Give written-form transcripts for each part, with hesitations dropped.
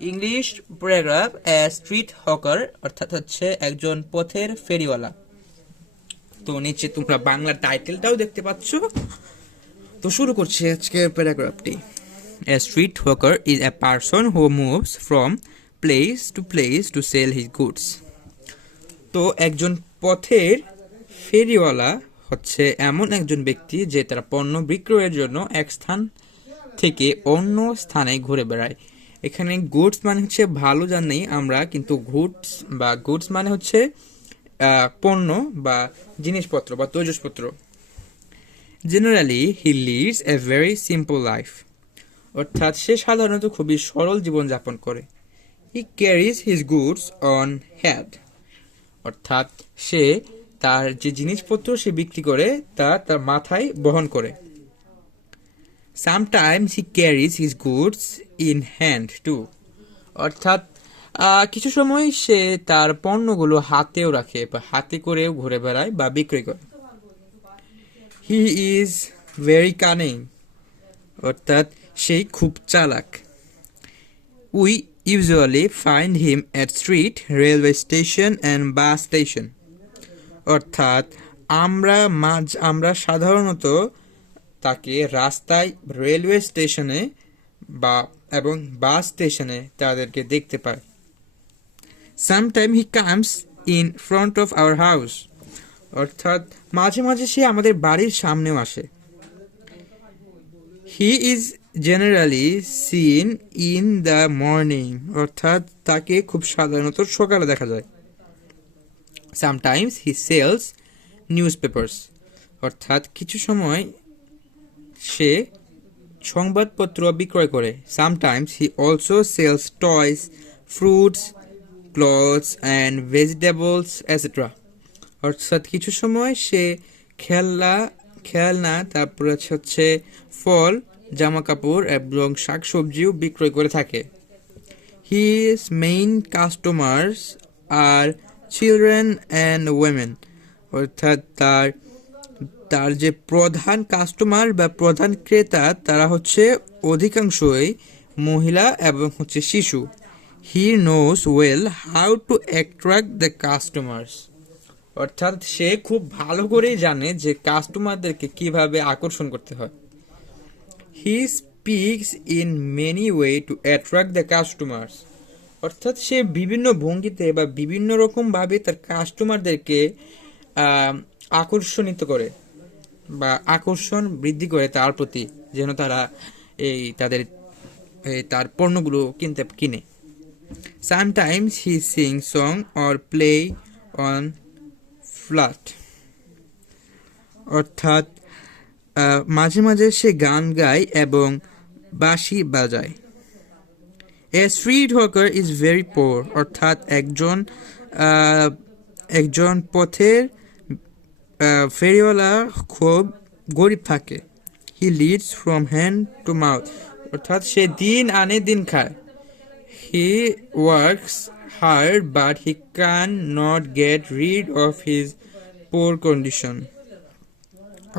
English paragraph street hawker অর্থাৎ হচ্ছে একজন পথের ফেরিওয়ালা। তো নিচে তোমরা বাংলা টাইটেলটাও দেখতে পাচ্ছ। তো শুরু করছি আজকে প্যারাগ্রাফটি। A street hawker is a person who moves from place to place to sell his goods. তো একজন পথের ফেরিওয়ালা হচ্ছে এমন একজন ব্যক্তি যে তার পণ্য বিক্রয়ের জন্য এক স্থান থেকে অন্য স্থানে ঘুরে বেড়ায়। এখানে গুডস মানে হচ্ছে ভালো জানি আমরা, কিন্তু গুডস মানে হচ্ছে পণ্য বা জিনিসপত্র বা তৈজসপত্র। Generally he leads a very simple life, অর্থাৎ সে সাধারণত খুবই সরল জীবনযাপন করে। He carries his goods on head, অর্থাৎ সে তার যে জিনিসপত্র সে বিক্রি করে তা তার মাথায় বহন করে। Sometimes he carries his goods in hand too, অর্থাৎ কিছু সময় সে তার পণ্যগুলো হাতেও রাখে বা হাতে করেও ঘুরে বেড়ায় বা বিক্রি করে। হি ইজ ভেরি কানিং, অর্থাৎ সে খুব চালাক। We usually find him at street, railway station and bus station, অর্থাৎ আমরা সাধারণত তাকে রাস্তায়, রেলওয়ে স্টেশনে এবং বাস স্টেশনে তাদেরকে দেখতে পাই। Sometime he comes in front of our house, অর্থাৎ মাঝে মাঝে সে আমাদের বাড়ির সামনেও আসে। He is generally seen in the morning, অর্থাৎ তাকে খুব সাধারণত সকালে দেখা যায়। Sometimes he sells newspapers, অর্থাৎ কিছু সময় সে সংবাদপত্র বিক্রয় করে। Sometimes he also sells toys, fruits, clothes and vegetables etcetera, অর্থাৎ কিছু সময় সে খেলনা তারপরে হচ্ছে ফল, জামা কাপড় এবং শাকসবজিও বিক্রয় করে থাকে। His main customers are children and women, অর্থাৎ তার যে প্রধান কাস্টমার বা প্রধান ক্রেতা তারা হচ্ছে অধিকাংশই মহিলা এবং হচ্ছে শিশু। He knows well how to attract the customers, অর্থাৎ সে খুব ভালো করেই জানে যে কাস্টমারদেরকে কিভাবে আকর্ষণ করতে হয়। He speaks in many way to attract the customers, অর্থাৎ সে বিভিন্ন ভঙ্গিতে বা বিভিন্ন রকম ভাবে তার কাস্টমারদেরকে আকর্ষণিত করে বা আকর্ষণ বৃদ্ধি করে তার প্রতি, যেন তারা তার পণ্যগুলো কিনে। Sometimes he Singh song or play on flat, অর্থাৎ মাঝে মাঝে সে গান গায় এবং বাঁশি বাজায়। A street hawker is very poor, অর্থাৎ একজন পথের ফেরিওয়ালা খুব গরিব থাকে। He leads from hand to mouth, অর্থাৎ সে দিন আনে দিন খায়। He works hard but he can not get rid of his poor condition,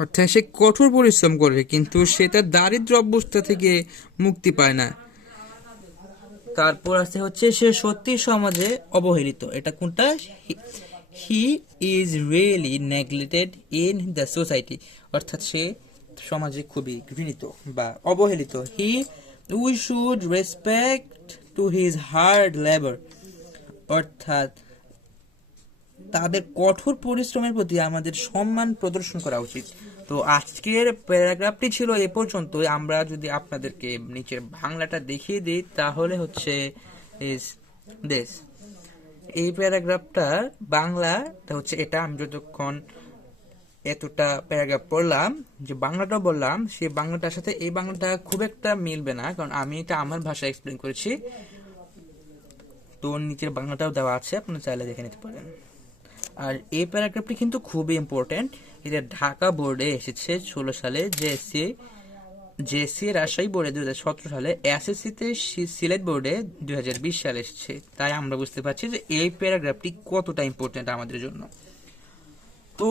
অর্থাৎ সে কঠোর পরিশ্রম করে কিন্তু সে তার দারিদ্র অবস্থা থেকে মুক্তি পায় না। তারপর আছে হচ্ছে সে সত্যি সমাজে অবহেলিত। এটা কোনটা? He is really neglected in the society, অর্থাৎ সে সমাজে খুবই ঘৃণিত বা অবহেলিত। We should respect to his hard labour, অর্থাৎ তাদের কঠোর পরিশ্রমের প্রতি আমাদের সম্মান প্রদর্শন করা উচিত। তো আজকের প্যারাগ্রাফটি ছিল এ পর্যন্ত। আমরা যদি আপনাদেরকে নিচের বাংলাটা দেখিয়ে দিই তাহলে হচ্ছে এই প্যারাগ্রাফটার বাংলাটা হচ্ছে এটা। আমি যতক্ষণ এতটা প্যারাগ্রাফ পড়লাম, যে বাংলাটা বললাম, সেই বাংলাটার সাথে এই বাংলাটা খুব একটা মিলবে না, কারণ আমি এটা আমার ভাষায় এক্সপ্লেন করেছি। তো নিচের বাংলাটাও দেওয়া আছে, আপনারা চাইলে দেখে নিতে পারেন। আর এই প্যারাগ্রাফটি কিন্তু খুবই ইম্পর্টেন্ট। এটা ঢাকা বোর্ডে এসেছে 16 সালে, জেএসসি রাজশাহী বোর্ডে 2017 সালে, এসএসসিতে সিলেট বোর্ডে 2020 সালে এসেছে। তাই আমরা বুঝতে পারছি যে এই প্যারাগ্রাফটি কতটা ইম্পর্টেন্ট আমাদের জন্য। তো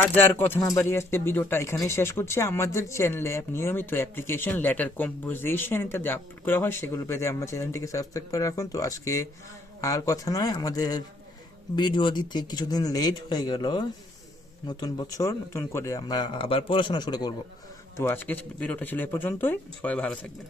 আজ আর কথা না বাড়িয়ে আজকে ভিডিওটা এখানেই শেষ করছি। আমাদের চ্যানেলে নিয়মিত অ্যাপ্লিকেশন লেটার কম্পোজিশন ইত্যাদি আপলোড করা হয়, সেগুলো পেতে আমার চ্যানেলটিকে সাবস্ক্রাইব করে রাখুন। তো আজকে আর কথা নয়, আমাদের ভিডিও দিতে কিছুদিন লেট হয়ে গেল। নতুন বছর নতুন করে আমরা আবার পড়াশোনা শুরু করব। তো আজকে ভিডিওটা ছিল এ পর্যন্তই, সবাই ভালো থাকবেন।